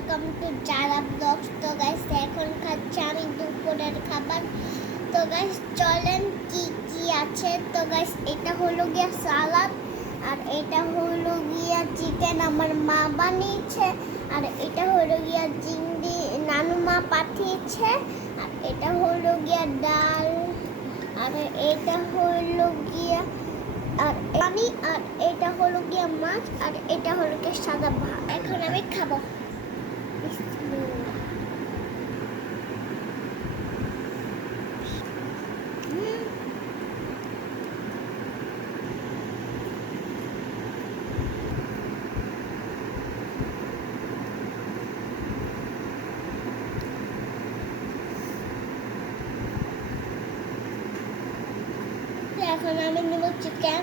Welcome to Zara blogs. তো guys এখন খাচ্ছি আমি দুপুরের খাবার। তো গাইস চলেন কি কি আছে। তো গাইস এটা হলো গিয়া সালাদ, আর এটা হলো গিয়া চিকেন আমার মা বানিয়েছে, আর এটা হলো গিয়া চিংড়ি নানু মা পাঠিয়েছে, আর এটা হলো গিয়া ডাল, আর এটা হলো গিয়া আর পানি, আর এটা হলো গিয়া মাছ, আর এটা হলো গিয়া সাদা ভাত। এখন আমি খাবো। বিসমিল্লাহ। এখন আমি নেব চিকেন।